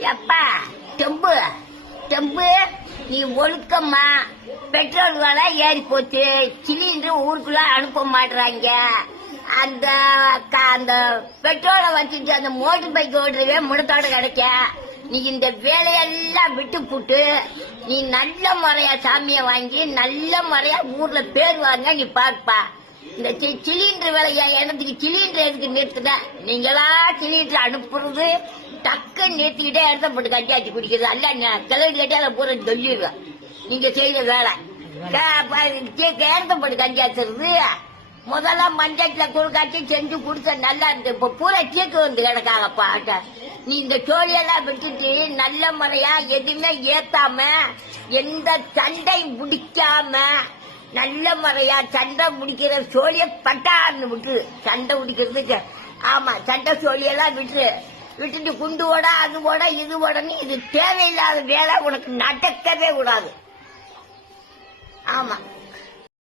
எப்பா தெம்பு தெம்பு நீ ஒழுக்கம்மா. பெட்ரோல் விலை ஏறி போச்சு. சிலிண்டர் ஊருக்குள்ள அனுப்ப மாட்டுறாங்க. அந்த அந்த பெட்ரோலை வச்சுட்டு அந்த மோட்டர் பைக் ஓடுறவே முடத்தோட கிடைக்க. நீ இந்த வேலையெல்லாம் விட்டு போட்டு நீ நல்ல முறையா சாமியை வாங்கி நல்ல முறையா ஊர்ல பேர் வாங்க நீ பாருப்பா. இந்த சிலிண்டர் விலையா எனக்கு சிலிண்டர் எதுக்கு நிறுத்துட? நீங்களா சிலிண்டர் அனுப்புறது டக்கு நிறுத்திக்கிட்டே இடத்த போட்டு கட்டியாச்சு குடிக்கிறது அல்ல. கிளறி கட்டியால பூரா சொல்லிடுவேன் நீங்க செய்யற வேலை. இடத்த போட்டு கட்டியாச்சுறது முதல்ல மஞ்சட்ல குழுக்காட்சி செஞ்சு குடிச்ச நல்லா இருந்து. இப்ப பூரா சீக்கு வந்து கிடக்காங்கப்பா. நீ இந்த சோழியெல்லாம் விட்டுட்டு நல்ல முறையா எதுவுமே ஏத்தாம எந்த சண்டை முடிக்காம நல்ல முறையா சண்டை முடிக்கிற சோழிய பட்டான்னு விட்டு சண்டை முடிக்கிறதுக்கு. ஆமா, சண்டை சோழியெல்லாம் விட்டுட்டு குண்டு ஓட அது ஓட இது ஓடன்னு இது தேவையில்லாத வேலை உனக்கு நடக்கவே கூடாது. ஆமா,